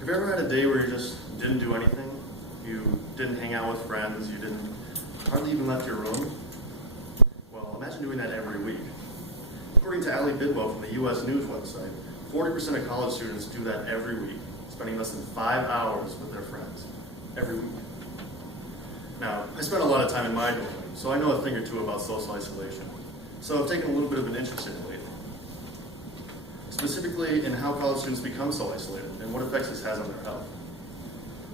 Have you ever had a day where you just didn't do anything? You didn't hang out with friends, you didn't hardly even left your room? Well, imagine doing that every week. According to Ali Bidwell from the U.S. News website, 40% of college students do that every week, spending less than 5 hours with their friends every week. Now, I spent a lot of time in my dorm, so I know a thing or two about social isolation. So I've taken a little bit of an interest in it lately. Specifically in how college students become so isolated and what effects this has on their health.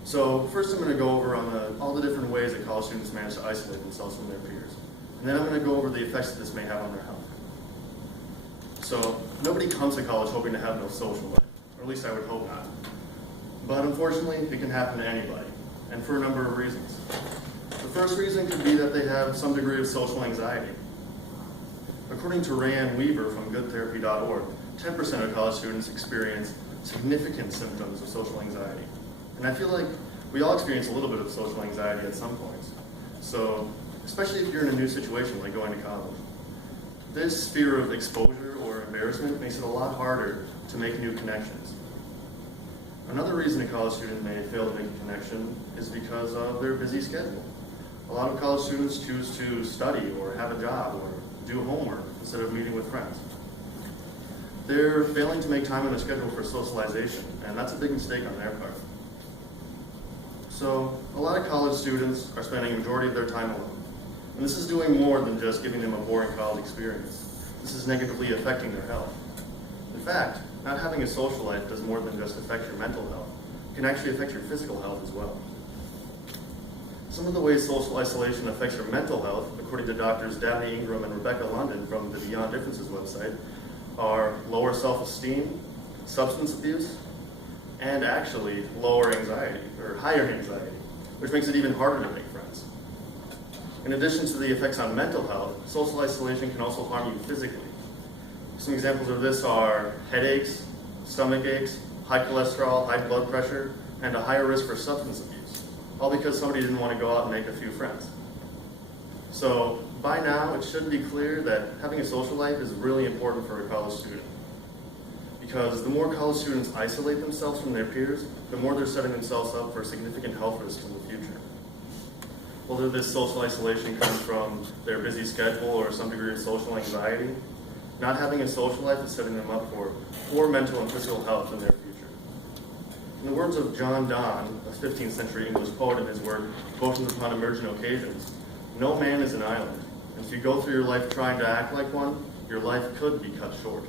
So first I'm going to go over all the different ways that college students manage to isolate themselves from their peers. And then I'm going to go over the effects that this may have on their health. So nobody comes to college hoping to have no social life, or at least I would hope not. But unfortunately, it can happen to anybody, and for a number of reasons. The first reason could be that they have some degree of social anxiety. According to Rayanne Weaver from goodtherapy.org, 10% of college students experience significant symptoms of social anxiety. And I feel like we all experience a little bit of social anxiety at some points. So, especially if you're in a new situation like going to college. This fear of exposure or embarrassment makes it a lot harder to make new connections. Another reason a college student may fail to make a connection is because of their busy schedule. A lot of college students choose to study or have a job or do homework instead of meeting with friends. They're failing to make time on their schedule for socialization, and that's a big mistake on their part. So, a lot of college students are spending a majority of their time alone. And this is doing more than just giving them a boring college experience. This is negatively affecting their health. In fact, not having a social life does more than just affect your mental health. It can actually affect your physical health as well. Some of the ways social isolation affects your mental health, according to doctors Daphne Ingram and Rebecca London from the Beyond Differences website, are lower self-esteem, substance abuse, and actually lower anxiety, or higher anxiety, which makes it even harder to make friends. In addition to the effects on mental health, social isolation can also harm you physically. Some examples of this are headaches, stomach aches, high cholesterol, high blood pressure, and a higher risk for substance abuse, all because somebody didn't want to go out and make a few friends. So by now, it should be clear that having a social life is really important for a college student. Because the more college students isolate themselves from their peers, the more they're setting themselves up for significant health risks in the future. Whether this social isolation comes from their busy schedule or some degree of social anxiety, not having a social life is setting them up for poor mental and physical health in their future. In the words of John Donne, a 15th century English poet in his work, Potions Upon Emergent Occasions, no man is an island, and if you go through your life trying to act like one, your life could be cut short.